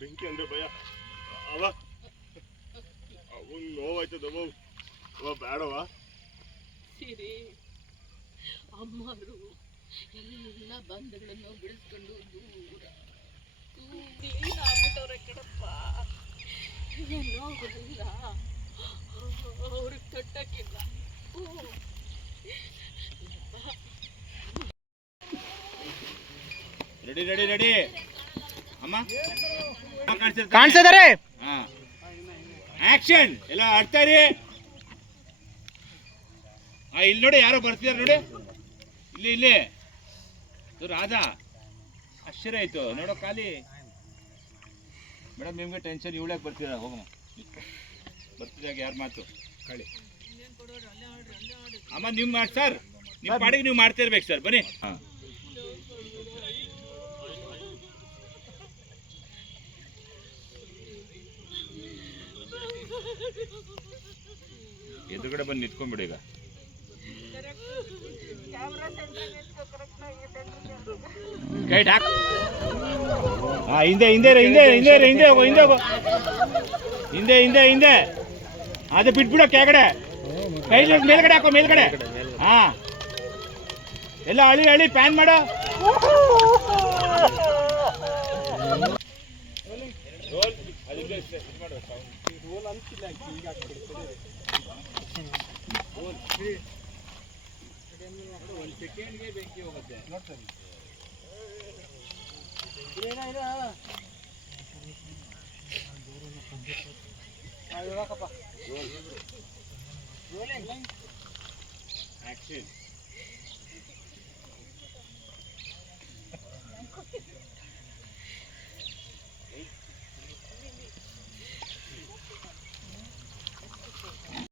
ಬೆಂಕಿ ಅಂದ್ರೆ ಭಯ. ಅವ ಅವನ್ ನೋವಾಯ್ತದ ಬೇಡವ. ಸಿರಿ ಅಮ್ಮರು ಎಲ್ಲ ಬಂಧಗಳನ್ನು ಬಿಡಿಸ್ಕೊಂಡು ದೂರ ಕ್ಲೀನ್ ಆಗ್ಬಿಟ್ಟವ್ರೆ ಕಣಪ್ಪ. ನೋವೆಲ್ಲ ಅವ್ರಿಗೆ ತಟ್ಟಕ್ಕಿಲ್ಲ. ರೆಡಿ ರೆಡಿ ರೆಡಿ ಅಮ್ಮ ಕಾಣಿಸಿದಾರೆ. ಆಕ್ಷನ್ ಎಲ್ಲ ಆಡ್ತಾರಿ. ಇಲ್ಲಿ ನೋಡಿ ಯಾರೋ ಬರ್ತಿದಾರೆ ನೋಡಿ. ಇಲ್ಲಿ ಇಲ್ಲಿ ರಾಧಾ ಆಶ್ಚರ್ಯ ಆಯ್ತು ನೋಡೋ ಖಾಲಿ. ಮೇಡಮ್ ನಿಮ್ಗೆ ಟೆನ್ಷನ್ ಇವಳಾಗ ಬರ್ತೀರಾ? ಹೋಗಮ್ಮ ಬರ್ತಿದಾಗ ಯಾರು ಮಾತು ಖಾಲಿ. ಅಮ್ಮ ನೀವು ಮಾಡಿ ಸರ್, ನಿಮ್ಮ ಪಾಡಿಗೆ ನೀವು ಮಾಡ್ತಾ ಇರ್ಬೇಕು ಸರ್. ಬನ್ನಿ. ಹಾಂ ಎದುರುಗಡೆ ಬಂದು ನಿಂತ್ಕೊಂಡ್ಬಿಡಿ ಈಗ. ಕೈಟ್ ಹಾಕ್. ಹಿಂದೆ ಹಿಂದೆ ಹಿಂದೆ ಹಿಂದೆ ಹಿಂದೆ ಹೋಗೋ, ಹಿಂದೆ ಹೋಗೋ, ಹಿಂದೆ ಹಿಂದೆ ಹಿಂದೆ. ಅದು ಬಿಟ್ಬಿಡೋ ಕೆಳಗಡೆ. ಕೈ ಮೇಲ್ಗಡೆ ಹಾಕೋ, ಮೇಲ್ಗಡೆ. ಹಾ ಎಲ್ಲ ಅಳಿ ಅಳಿ ಪ್ಯಾನ್ ಮಾಡೋ. ಒಂದು ಸೆಕೆಂಡ್ಗೆ ಬೆಂಕಿ ಹೋಗುತ್ತೆ. ನೋಡ್ತಾರೆ ಆಕ್ಷನ್.